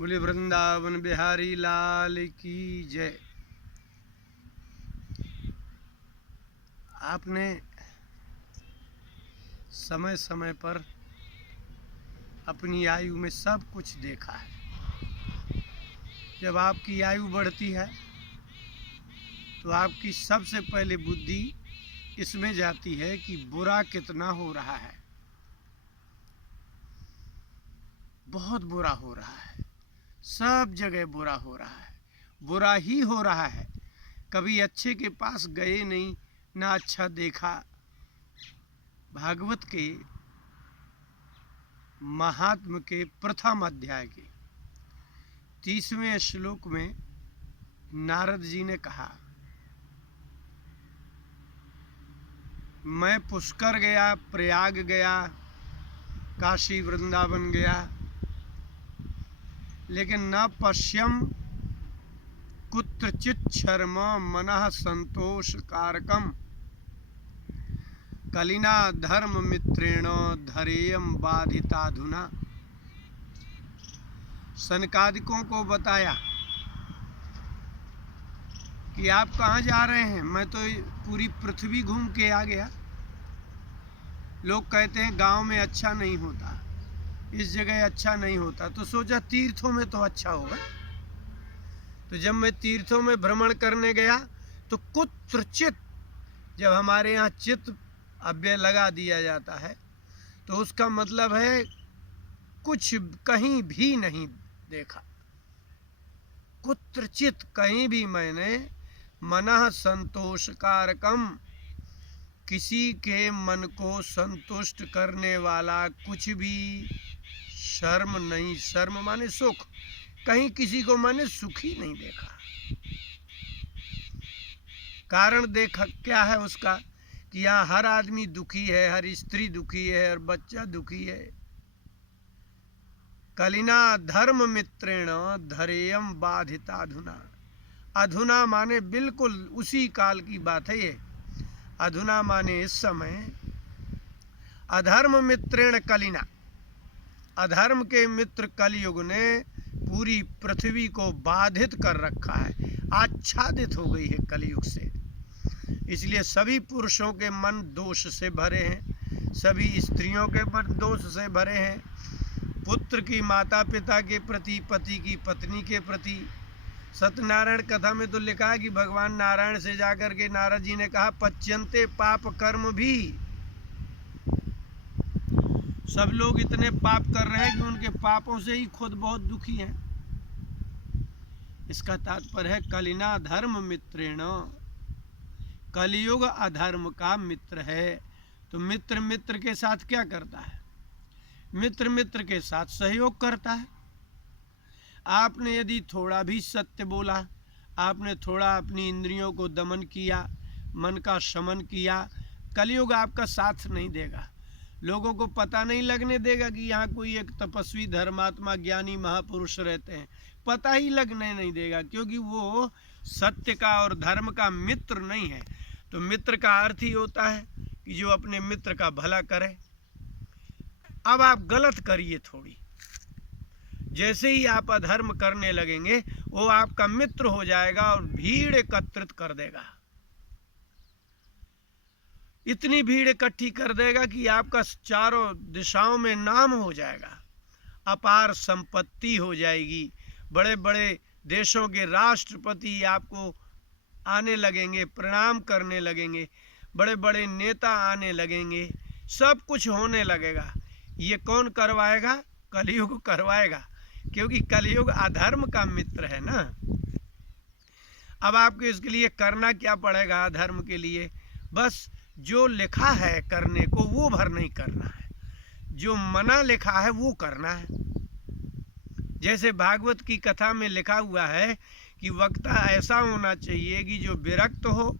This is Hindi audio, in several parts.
बोले वृंदावन बिहारी लाल की जय। आपने समय समय पर अपनी आयु में सब कुछ देखा है। जब आपकी आयु बढ़ती है तो आपकी सबसे पहले बुद्धि इसमें जाती है कि बुरा कितना हो रहा है। बहुत बुरा हो रहा है, सब जगह बुरा हो रहा है, बुरा ही हो रहा है। कभी अच्छे के पास गए नहीं, ना अच्छा देखा। भागवत के महात्म के प्रथम अध्याय के 30वें श्लोक में नारद जी ने कहा, मैं पुष्कर गया, प्रयाग गया, काशी वृंदावन गया, लेकिन न पश्यम कुत्रचित् शर्म मनः संतोष कारकम कलिना धर्म मित्रेण धरेयम बाधिताधुना। सनकादिकों को बताया कि आप कहाँ जा रहे हैं। मैं तो पूरी पृथ्वी घूम के आ गया। लोग कहते हैं गांव में अच्छा नहीं होता, इस जगह अच्छा नहीं होता, तो सोचा तीर्थों में तो अच्छा होगा। तो जब मैं तीर्थों में भ्रमण करने गया तो कुत्रचित, जब हमारे यहाँ चित्त अव्यय लगा दिया जाता है तो उसका मतलब है कुछ कहीं भी नहीं देखा। कुत्रचित, कहीं भी मैंने मनः संतोष कारकम, किसी के मन को संतुष्ट करने वाला कुछ भी, शर्म नहीं, शर्म माने सुख, कहीं किसी को मैंने सुखी नहीं देखा। कारण देखा क्या है उसका, कि यहाँ हर आदमी दुखी है, हर स्त्री दुखी है, हर बच्चा दुखी है। कलिना धर्म मित्रेण धरेयम बाधिताधुना। अधुना माने बिल्कुल उसी काल की बात है ये। अधुना माने इस समय, अधर्म मित्रेण कलिना, अधर्म के मित्र कलयुग ने पूरी पृथ्वी को बाधित कर रखा है, आच्छादित हो गई है कलयुग से। इसलिए सभी पुरुषों के मन दोष से भरे हैं, सभी स्त्रियों के मन दोष से भरे हैं। पुत्र की माता पिता के प्रति, पति की पत्नी के प्रति। सत्यनारायण कथा में तो लिखा है कि भगवान नारायण से जाकर के नारद जी ने कहा, पच्यन्ते पाप कर्म भी। सब लोग इतने पाप कर रहे हैं कि उनके पापों से ही खुद बहुत दुखी हैं। इसका तात्पर्य है कलिना धर्म मित्रेण, कलियुग अधर्म का मित्र है। तो मित्र मित्र के साथ क्या करता है? मित्र मित्र के साथ सहयोग करता है। आपने यदि थोड़ा भी सत्य बोला, आपने थोड़ा अपनी इंद्रियों को दमन किया, मन का शमन किया, कलियुग आपका साथ नहीं देगा। लोगों को पता नहीं लगने देगा कि यहाँ कोई एक तपस्वी धर्मात्मा ज्ञानी महापुरुष रहते हैं, पता ही लगने नहीं देगा, क्योंकि वो सत्य का और धर्म का मित्र नहीं है। तो मित्र का अर्थ ही होता है कि जो अपने मित्र का भला करे। अब आप गलत करिए थोड़ी, जैसे ही आप अधर्म करने लगेंगे वो आपका मित्र हो जाएगा और भीड़ एकत्रित कर देगा। इतनी भीड़ इकट्ठी कर देगा कि आपका चारों दिशाओं में नाम हो जाएगा, अपार संपत्ति हो जाएगी। बड़े बड़े देशों के राष्ट्रपति आपको आने लगेंगे, प्रणाम करने लगेंगे, बड़े बड़े नेता आने लगेंगे, सब कुछ होने लगेगा। ये कौन करवाएगा? कलयुग करवाएगा, क्योंकि कलयुग अधर्म का मित्र है ना। अब आपको इसके लिए करना क्या पड़ेगा? अधर्म के लिए बस जो लिखा है करने को वो भर नहीं करना है, जो मना लिखा है वो करना है। जैसे भागवत की कथा में लिखा हुआ है कि वक्ता ऐसा होना चाहिए कि जो विरक्त हो,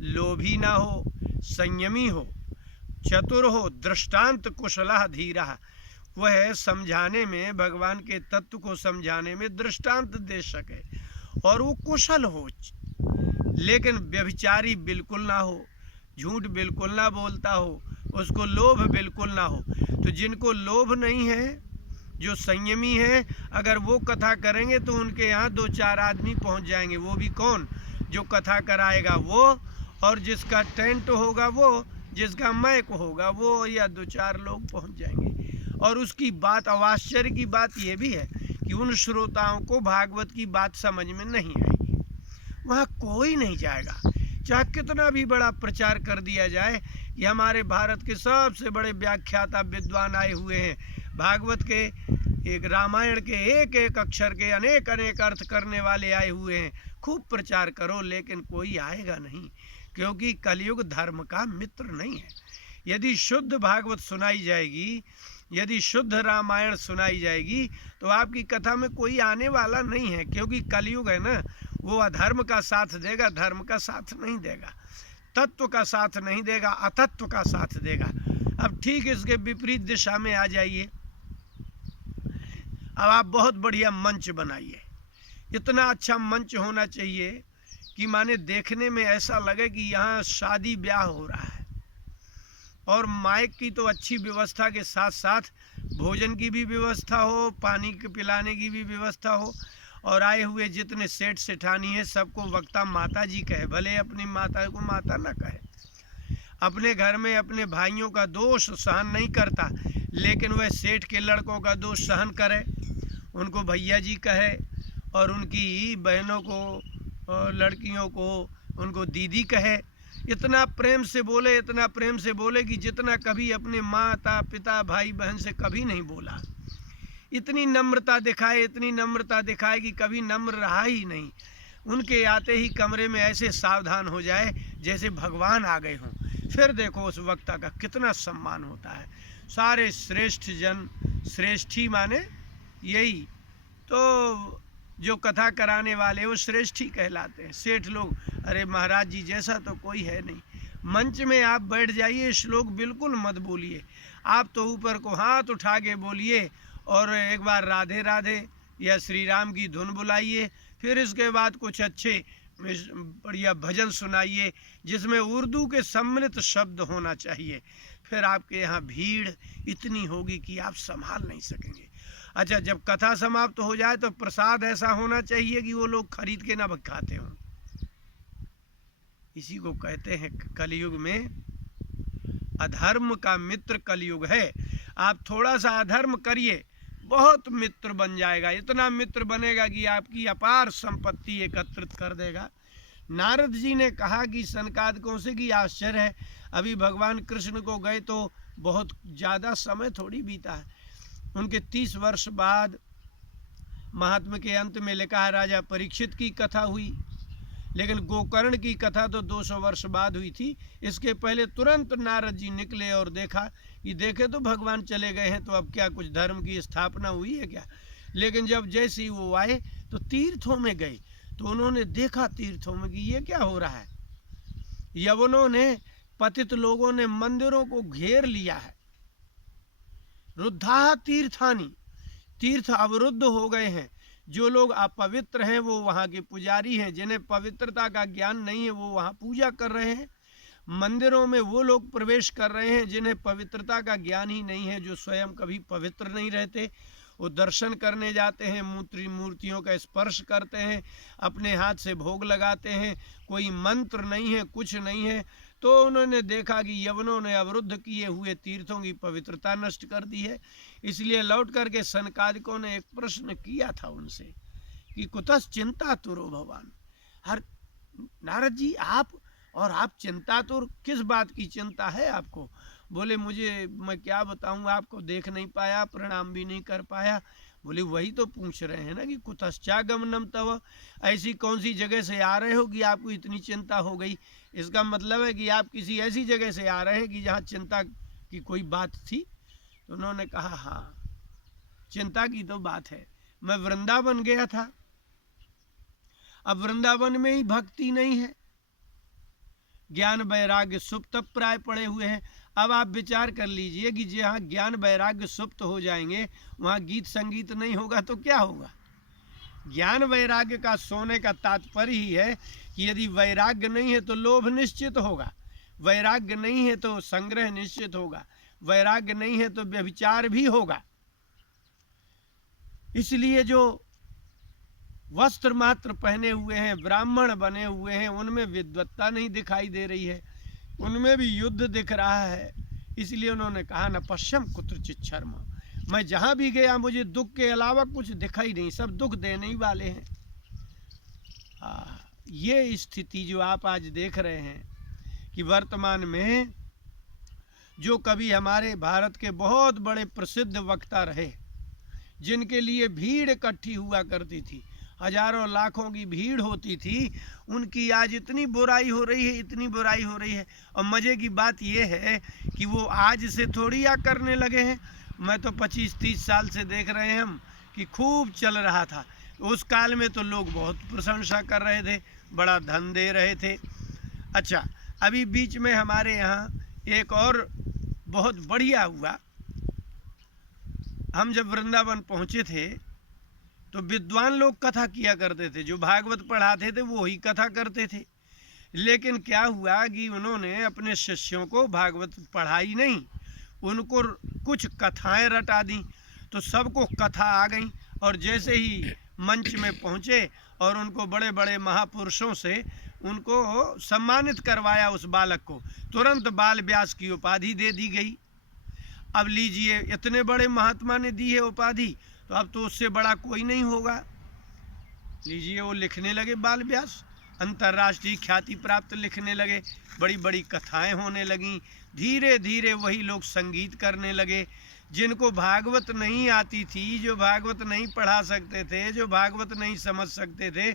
लोभी ना हो, संयमी हो, चतुर हो, दृष्टांत कुशला धीरा। वह समझाने में, भगवान के तत्व को समझाने में दृष्टांत दे सके, और वो कुशल हो, लेकिन व्यभिचारी बिल्कुल ना हो, झूठ बिल्कुल ना बोलता हो, उसको लोभ बिल्कुल ना हो। तो जिनको लोभ नहीं है जो संयमी है, अगर वो कथा करेंगे तो उनके यहाँ 2-4 आदमी पहुँच जाएंगे। वो भी कौन? जो कथा कराएगा वो, और जिसका टेंट होगा वो, जिसका माइक होगा वो, या 2-4 लोग पहुँच जाएंगे। और उसकी बात, आश्चर्य की बात ये भी है कि उन श्रोताओं को भागवत की बात समझ में नहीं आएगी। वहाँ कोई नहीं जाएगा, चाहे कितना भी बड़ा प्रचार कर दिया जाए कि हमारे भारत के सबसे बड़े व्याख्याता विद्वान आए हुए हैं, भागवत के, एक रामायण के एक एक अक्षर के अनेक अनेक अर्थ करने वाले आए हुए हैं, खूब प्रचार करो, लेकिन कोई आएगा नहीं, क्योंकि कलयुग धर्म का मित्र नहीं है। यदि शुद्ध भागवत सुनाई जाएगी, यदि शुद्ध रामायण सुनाई जाएगी, तो आपकी कथा में कोई आने वाला नहीं है, क्योंकि कलयुग है ना, वो अधर्म का साथ देगा, धर्म का साथ नहीं देगा, तत्व का साथ नहीं देगा, अतत्व का साथ देगा। अब ठीक इसके विपरीत दिशा में आ जाइए। अब आप बहुत बढ़िया मंच बनाइए, इतना अच्छा मंच होना चाहिए कि माने देखने में ऐसा लगे कि यहाँ शादी ब्याह हो रहा है, और माइक की तो अच्छी व्यवस्था के साथ साथ भोजन की भी व्यवस्था हो, पानी के पिलाने की भी व्यवस्था हो, और आए हुए जितने सेठ सेठानी है सबको वक्ता माता जी कहे, भले अपनी माता को माता ना कहे। अपने घर में अपने भाइयों का दोष सहन नहीं करता, लेकिन वह सेठ के लड़कों का दोष सहन करे, उनको भैया जी कहे, और उनकी बहनों को और लड़कियों को उनको दीदी कहे। इतना प्रेम से बोले, इतना प्रेम से बोले कि जितना कभी अपने माता पिता भाई बहन से कभी नहीं बोला। इतनी नम्रता दिखाए, इतनी नम्रता दिखाए कि कभी नम्र रहा ही नहीं। उनके आते ही कमरे में ऐसे सावधान हो जाए जैसे भगवान आ गए हों। फिर देखो उस वक्ता का कितना सम्मान होता है। सारे श्रेष्ठ जन, श्रेष्ठी माने यही तो, जो कथा कराने वाले वो श्रेष्ठ ही कहलाते हैं। सेठ लोग, अरे महाराज जी जैसा तो कोई है नहीं। मंच में आप बैठ जाइए, श्लोक बिल्कुल मत बोलिए, आप तो ऊपर को हाथ उठा के बोलिए, और एक बार राधे राधे या श्री राम की धुन बुलाइए, फिर इसके बाद कुछ अच्छे बढ़िया भजन सुनाइए जिसमें उर्दू के सम्मिलित शब्द होना चाहिए। फिर आपके यहाँ भीड़ इतनी होगी कि आप संभाल नहीं सकेंगे। अच्छा, जब कथा समाप्त हो जाए तो प्रसाद ऐसा होना चाहिए कि वो लोग खरीद के ना खाते हों। इसी को कहते हैं कलयुग में अधर्म का मित्र कलयुग है। आप थोड़ा सा अधर्म करिए, बहुत मित्र बन जाएगा, इतना मित्र बनेगा कि आपकी अपार संपत्ति एकत्रित कर देगा। नारद जी ने कहा कि सनकादिकों से कि आश्चर्य है, अभी भगवान कृष्ण को गए तो बहुत ज़्यादा समय थोड़ी बीता है। उनके 30 वर्ष बाद महात्मा के अंत में लिखा है राजा परीक्षित की कथा हुई, लेकिन गोकर्ण की कथा तो 200 वर्ष बाद हुई थी। इसके पहले तुरंत नारद जी निकले और देखा कि देखे तो भगवान चले गए हैं, तो अब क्या कुछ धर्म की स्थापना हुई है क्या। लेकिन जब जैसे ही वो आए तो तीर्थों में गए, तो उन्होंने देखा तीर्थों में कि ये क्या हो रहा है। यवनों ने, पतित लोगों ने मंदिरों को घेर लिया है। रुद्धा तीर्थानी, तीर्थ अवरुद्ध हो गए हैं। जो लोग अपवित्र हैं वो वहाँ के पुजारी हैं, जिन्हें पवित्रता का ज्ञान नहीं है वो वहाँ पूजा कर रहे हैं। मंदिरों में वो लोग प्रवेश कर रहे हैं जिन्हें पवित्रता का ज्ञान ही नहीं है, जो स्वयं कभी पवित्र नहीं रहते। वो दर्शन करने जाते हैं, मूर्तियों का स्पर्श करते हैं, अपने हाथ से भोग लगाते हैं, कोई मंत्र नहीं है, कुछ नहीं है। तो उन्होंने देखा कि यवनों ने अवरुद्ध किए हुए तीर्थों की पवित्रता नष्ट कर दी है। इसलिए लौट करके सनकादिकों ने एक प्रश्न किया था उनसे कि कुतस चिंता तुरो भगवान। हर नारद जी आप चिंतातुर, किस बात की चिंता है आपको। बोले मैं क्या बताऊं, आपको देख नहीं पाया, प्रणाम भी नहीं कर पाया। बोले वही तो पूछ रहे हैं ना कि कुतश्चा गमनम तव, ऐसी कौन सी जगह से आ रहे हो कि आपको इतनी चिंता हो गई। इसका मतलब है कि आप किसी ऐसी जगह से आ रहे हैं कि जहाँ चिंता की कोई बात थी। तो उन्होंने कहा हाँ, चिंता की तो बात है। मैं वृंदावन गया था, अब वृंदावन में ही भक्ति नहीं है, ज्ञान वैराग्य सुप्त प्राय पड़े हुए हैं। अब आप विचार कर लीजिए कि जहाँ ज्ञान वैराग्य सुप्त हो जाएंगे वहाँ गीत संगीत नहीं होगा तो क्या होगा। ज्ञान वैराग्य का सोने का तात्पर्य ही है कि यदि वैराग्य नहीं है तो लोभ निश्चित होगा, वैराग्य नहीं है तो संग्रह निश्चित होगा, वैराग्य नहीं है तो व्यभिचार भी होगा। इसलिए जो वस्त्र मात्र पहने हुए हैं, ब्राह्मण बने हुए हैं, उनमें विद्वत्ता नहीं दिखाई दे रही है, उनमें भी युद्ध दिख रहा है। इसलिए उन्होंने कहा न पश्चिम कुत्रचित शर्म, मैं जहाँ भी गया मुझे दुख के अलावा कुछ दिखाई नहीं, सब दुख देने ही वाले हैं। ये स्थिति जो आप आज देख रहे हैं कि वर्तमान में जो कभी हमारे भारत के बहुत बड़े प्रसिद्ध वक्ता रहे, जिनके लिए भीड़ इकट्ठी हुआ करती थी, हजारों लाखों की भीड़ होती थी, उनकी आज इतनी बुराई हो रही है, इतनी बुराई हो रही है। और मज़े की बात यह है कि वो आज से थोड़ी आ करने लगे हैं। मैं तो 25-30 साल से देख रहे हैं हम कि खूब चल रहा था। उस काल में तो लोग बहुत प्रशंसा कर रहे थे, बड़ा धन दे रहे थे। अच्छा, अभी बीच में हमारे यहाँ एक और बहुत बढ़िया हुआ। हम जब वृंदावन पहुँचे थे तो विद्वान लोग कथा किया करते थे, जो भागवत पढ़ाते थे वो ही कथा करते थे। लेकिन क्या हुआ कि उन्होंने अपने शिष्यों को भागवत पढ़ाई नहीं, उनको कुछ कथाएं रटा दी, तो सबको कथा आ गई। और जैसे ही मंच में पहुँचे और उनको बड़े बड़े महापुरुषों से उनको सम्मानित करवाया, उस बालक को तुरंत बाल व्यास की उपाधि दे दी गई। अब लीजिए, इतने बड़े महात्मा ने दी है उपाधि, तो अब तो उससे बड़ा कोई नहीं होगा। लीजिए, वो लिखने लगे बाल व्यास, अंतर्राष्ट्रीय ख्याति प्राप्त लिखने लगे, बड़ी बड़ी कथाएं होने लगीं। धीरे धीरे वही लोग संगीत करने लगे, जिनको भागवत नहीं आती थी, जो भागवत नहीं पढ़ा सकते थे, जो भागवत नहीं समझ सकते थे,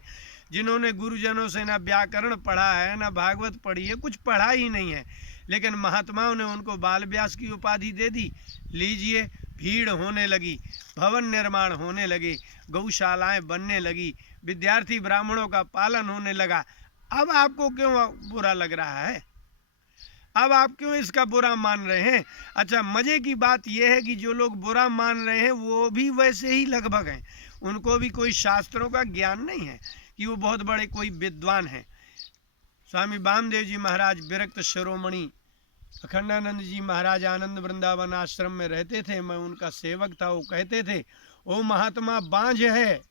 जिन्होंने गुरुजनों से ना व्याकरण पढ़ा है ना भागवत पढ़ी है, कुछ पढ़ा ही नहीं है, लेकिन महात्माओं ने उनको बाल व्यास की उपाधि दे दी। लीजिए, भीड़ होने लगी, भवन निर्माण होने लगे, गौशालाएं बनने लगी, विद्यार्थी ब्राह्मणों का पालन होने लगा। अब आपको क्यों बुरा लग रहा है? अब आप क्यों इसका बुरा मान रहे हैं? अच्छा, मज़े की बात यह है कि जो लोग बुरा मान रहे हैं वो भी वैसे ही लगभग हैं, उनको भी कोई शास्त्रों का ज्ञान नहीं है कि वो बहुत बड़े कोई विद्वान हैं। स्वामी वामदेव जी महाराज विरक्त शिरोमणि अखंडानंद जी महाराज आनंद वृंदावन आश्रम में रहते थे, मैं उनका सेवक था। वो कहते थे, वो महात्मा बांझ है,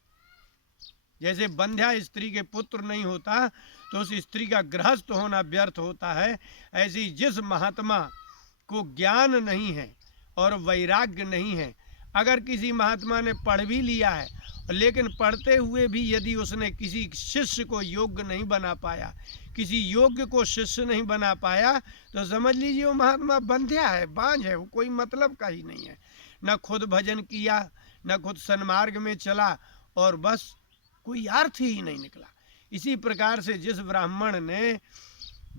जैसे बंध्या स्त्री के पुत्र नहीं होता तो उस स्त्री का गृहस्थ होना व्यर्थ होता है, ऐसी जिस महात्मा को ज्ञान नहीं है और वैराग्य नहीं है, अगर किसी महात्मा ने पढ़ भी लिया है लेकिन पढ़ते हुए भी यदि उसने किसी शिष्य को योग्य नहीं बना पाया, किसी योग्य को शिष्य नहीं बना पाया, तो समझ लीजिए वो महात्मा बंध्या है, बांझ है, वो कोई मतलब का ही नहीं है। न खुद भजन किया, न खुद सन्मार्ग में चला, और बस कोई अर्थ ही नहीं निकला। इसी प्रकार से जिस ब्राह्मण ने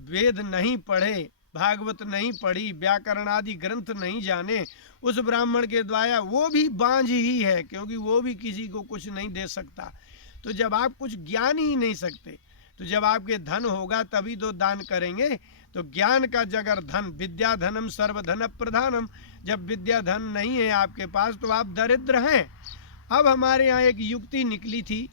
वेद नहीं पढ़े, भागवत नहीं पढ़ी, व्याकरण आदि ग्रंथ नहीं जाने, उस ब्राह्मण के द्वारा वो भी बांझ ही है, क्योंकि वो भी किसी को कुछ नहीं दे सकता। तो जब आप कुछ ज्ञान ही नहीं सकते, तो जब आपके धन होगा तभी तो दान करेंगे। तो ज्ञान का जगर धन, विद्या धनम सर्वधन प्रधानम, जब विद्या धन नहीं है आपके पास तो आप दरिद्र हैं। अब हमारे यहाँ एक युक्ति निकली थी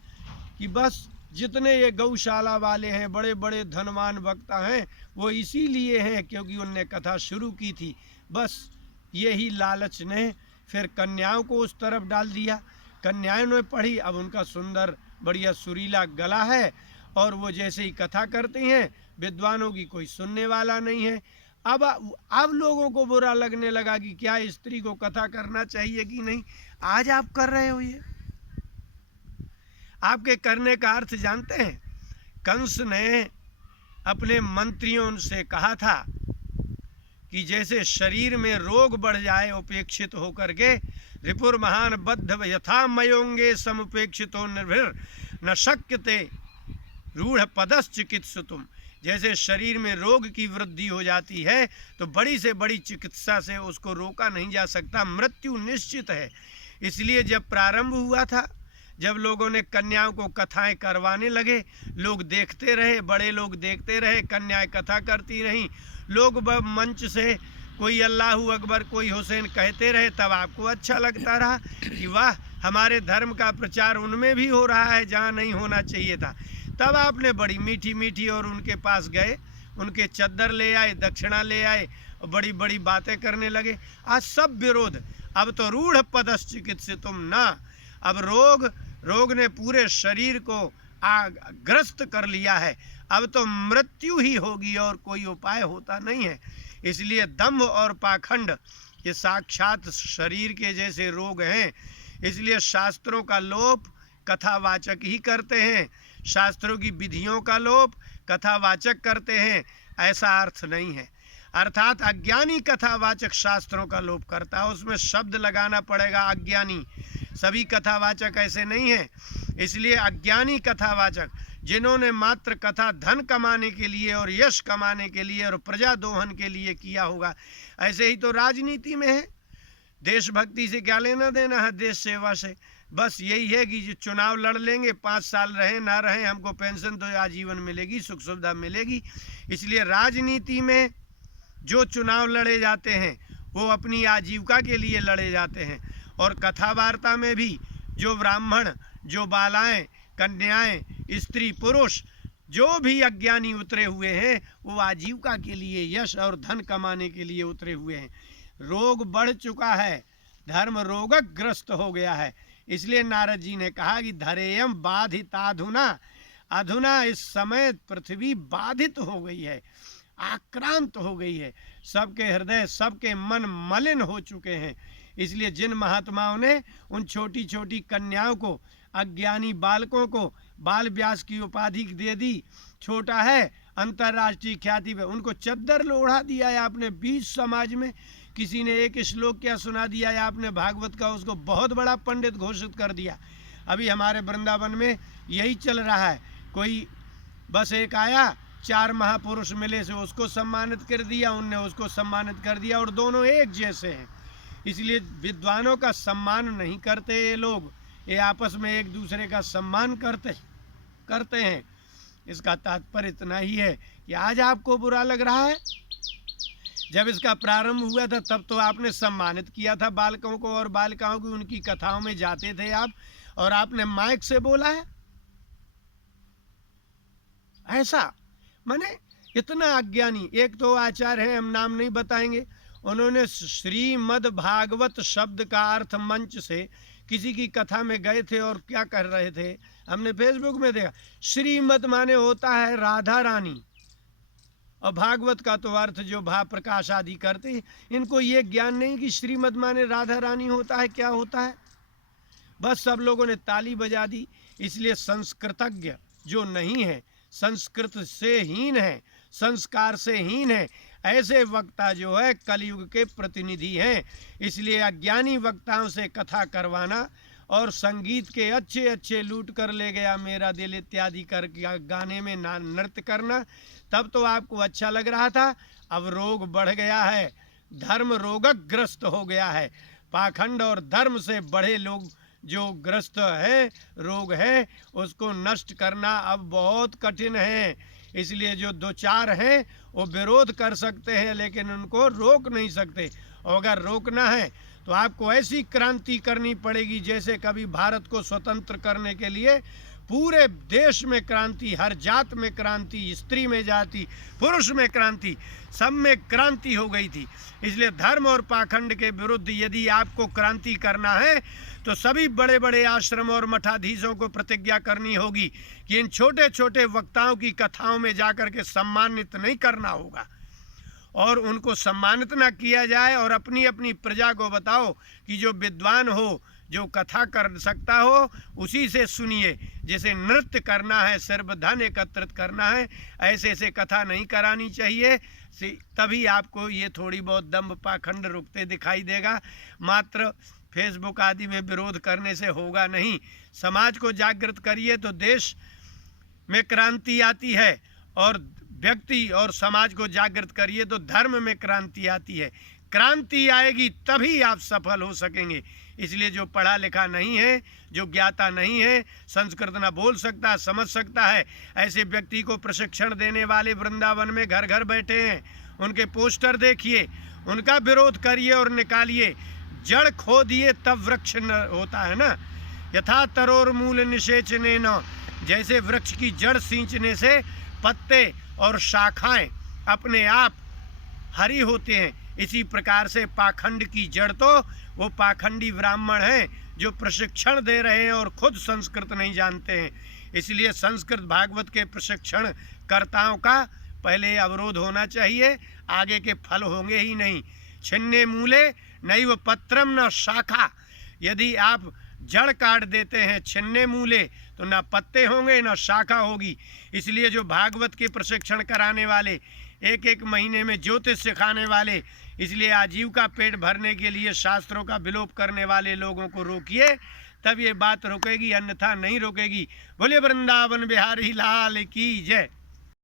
कि बस जितने ये गौशाला वाले हैं, बड़े बड़े धनवान वक्ता हैं, वो इसीलिए हैं क्योंकि उनने कथा शुरू की थी। बस यही लालच ने फिर कन्याओं को उस तरफ डाल दिया। कन्याओं ने पढ़ी, अब उनका सुंदर बढ़िया सुरीला गला है, और वो जैसे ही कथा करती हैं, विद्वानों की कोई सुनने वाला नहीं है। अब लोगों को बुरा लगने लगा कि क्या स्त्री को कथा करना चाहिए कि नहीं। आज आप कर रहे हो ये, आपके करने का अर्थ जानते हैं? कंस ने अपने मंत्रियों से कहा था कि जैसे शरीर में रोग बढ़ जाए उपेक्षित होकर के, रिपुर महान बद्ध यथा मयोंगे समुपेक्षितो निर्भर न शक्यते रूढ़ पदस चिकित्सुतुम। जैसे शरीर में रोग की वृद्धि हो जाती है तो बड़ी से बड़ी चिकित्सा से उसको रोका नहीं जा सकता, मृत्यु निश्चित है। इसलिए जब प्रारंभ हुआ था, जब लोगों ने कन्याओं को कथाएं करवाने लगे, लोग देखते रहे, बड़े लोग देखते रहे, कन्याएं कथा करती रहीं, लोग मंच से कोई अल्लाहू अकबर, कोई हुसैन कहते रहे, तब आपको अच्छा लगता रहा कि वाह, हमारे धर्म का प्रचार उनमें भी हो रहा है जहाँ नहीं होना चाहिए था। तब आपने बड़ी मीठी मीठी और उनके पास गए, उनके चद्दर ले आए, दक्षिणा ले आए और बड़ी बड़ी बातें करने लगे। आज सब विरोध, अब तो रूढ़ पदस चिकित्सितुम ना, अब रोग ने पूरे शरीर को ग्रस्त कर लिया है। अब तो मृत्यु ही होगी और कोई उपाय होता नहीं है। इसलिए दंभ और पाखंड ये साक्षात शरीर के जैसे रोग हैं। इसलिए शास्त्रों का लोप कथावाचक ही करते हैं, शास्त्रों की विधियों का लोप कथावाचक करते हैं, ऐसा अर्थ नहीं है। अर्थात अज्ञानी कथावाचक शास्त्रों का लोप करता है, उसमें शब्द लगाना पड़ेगा अज्ञानी, सभी कथावाचक ऐसे नहीं हैं। इसलिए अज्ञानी कथावाचक जिन्होंने मात्र कथा धन कमाने के लिए और यश कमाने के लिए और प्रजा दोहन के लिए किया होगा, ऐसे ही तो राजनीति में है। देशभक्ति से क्या लेना देना है, देश सेवा से। बस यही है कि जो चुनाव लड़ लेंगे, 5 साल रहे ना रहे, हमको पेंशन तो आजीवन मिलेगी, सुख सुविधा मिलेगी। इसलिए राजनीति में जो चुनाव लड़े जाते हैं वो अपनी आजीविका के लिए लड़े जाते हैं। और कथा वार्ता में भी जो ब्राह्मण, जो बालाएं, कन्याएं, स्त्री पुरुष जो भी अज्ञानी उतरे हुए हैं वो आजीविका के लिए, यश और धन कमाने के लिए उतरे हुए हैं। रोग बढ़ चुका है, धर्म रोगग्रस्त हो गया है। इसलिए नारद जी ने कहा कि धरेयम बाधिताधुना, अधुना इस समय पृथ्वी बाधित हो गई है, आक्रांत हो गई है, सबके हृदय, सबके मन मलिन हो चुके हैं। इसलिए जिन महात्माओं ने उन छोटी छोटी कन्याओं को, अज्ञानी बालकों को बाल व्यास की उपाधि दे दी, छोटा है अंतर्राष्ट्रीय ख्याति पे, उनको चद्दर लोढ़ा दिया है आपने बीच समाज में। किसी ने एक श्लोक क्या सुना दिया है आपने भागवत का, उसको बहुत बड़ा पंडित घोषित कर दिया। अभी हमारे वृंदावन में यही चल रहा है। कोई बस एक आया, 4 महापुरुष मिले से उसको सम्मानित कर दिया, उनने उसको सम्मानित कर दिया, और दोनों एक जैसे हैं। इसलिए विद्वानों का सम्मान नहीं करते ये लोग, ये आपस में एक दूसरे का सम्मान करते हैं। इसका तात्पर्य इतना ही है कि आज आपको बुरा लग रहा है, जब इसका प्रारंभ हुआ था तब तो आपने सम्मानित किया था बालकों को और बालिकाओं को, उनकी कथाओं में जाते थे आप और आपने माइक से बोला है। ऐसा माने इतना अज्ञानी। एक तो आचार्य हैं, हम नाम नहीं बताएंगे, उन्होंने श्रीमद् भागवत शब्द का अर्थ मंच से किसी की कथा में गए थे और क्या कर रहे थे, हमने फेसबुक में देखा। श्रीमद् माने होता है राधा रानी, और भागवत का तो अर्थ जो भाव प्रकाश आदि करते हैं। इनको ये ज्ञान नहीं कि श्रीमद् माने राधा रानी होता है, क्या होता है। बस सब लोगों ने ताली बजा दी। इसलिए संस्कृतज्ञ जो नहीं है, संस्कृत से हीन है, संस्कार से हीन है, ऐसे वक्ता जो है कलयुग के प्रतिनिधि हैं। इसलिए अज्ञानी वक्ताओं से कथा करवाना और संगीत के अच्छे अच्छे लूट कर ले गया मेरा दिल इत्यादि कर गाने में नृत्य करना, तब तो आपको अच्छा लग रहा था। अब रोग बढ़ गया है, धर्म रोगग्रस्त हो गया है। पाखंड और धर्म से बड़े लोग जो ग्रस्त है, रोग है, उसको नष्ट करना अब बहुत कठिन है। इसलिए जो 2-4 हैं वो विरोध कर सकते हैं लेकिन उनको रोक नहीं सकते। और अगर रोकना है तो आपको ऐसी क्रांति करनी पड़ेगी जैसे कभी भारत को स्वतंत्र करने के लिए पूरे देश में क्रांति, हर जात में क्रांति, स्त्री में जाति, पुरुष में क्रांति, सब में क्रांति हो गई थी। इसलिए धर्म और पाखंड के विरुद्ध यदि आपको क्रांति करना है तो सभी बड़े बड़े आश्रम और मठाधीशों को प्रतिज्ञा करनी होगी कि इन छोटे छोटे वक्ताओं की कथाओं में जाकर के सम्मानित नहीं करना होगा और उनको सम्मानित ना किया जाए। और अपनी अपनी प्रजा को बताओ कि जो विद्वान हो, जो कथा कर सकता हो, उसी से सुनिए। जैसे नृत्य करना है, सिर्फ धन एकत्रित करना है, ऐसे ऐसे कथा नहीं करानी चाहिए। तभी आपको ये थोड़ी बहुत दंभ पाखंड रुकते दिखाई देगा। मात्र फेसबुक आदि में विरोध करने से होगा नहीं। समाज को जागृत करिए तो देश में क्रांति आती है, और व्यक्ति और समाज को जागृत करिए तो धर्म में क्रांति आती है। क्रांति आएगी तभी आप सफल हो सकेंगे। इसलिए जो पढ़ा लिखा नहीं है, जो ज्ञाता नहीं है, संस्कृत ना बोल सकता, समझ सकता है, ऐसे व्यक्ति को प्रशिक्षण देने वाले वृंदावन में घर घर बैठे हैं। उनके पोस्टर देखिए, उनका विरोध करिए और निकालिए। जड़ खो दिए तब वृक्ष होता है ना। यथा तरोर मूल निषेचने न, जैसे वृक्ष की जड़ सींचने से पत्ते और शाखाएं अपने आप हरी होते हैं, इसी प्रकार से पाखंड की जड़ तो वो पाखंडी ब्राह्मण हैं जो प्रशिक्षण दे रहे हैं और खुद संस्कृत नहीं जानते हैं। इसलिए संस्कृत भागवत के प्रशिक्षण कर्ताओं का पहले अवरोध होना चाहिए, आगे के फल होंगे ही नहीं। छिन्ने मूले नैव पत्रम न शाखा, यदि आप जड़ काट देते हैं छिन्ने मूले तो ना पत्ते होंगे ना शाखा होगी। इसलिए जो भागवत के प्रशिक्षण कराने वाले, एक एक महीने में ज्योतिष सिखाने वाले, इसलिए आजीविका पेट भरने के लिए शास्त्रों का विलोप करने वाले लोगों को रोकिए, तब ये बात रुकेगी, अन्यथा नहीं रुकेगी। बोले वृंदावन बिहारी लाल की जय।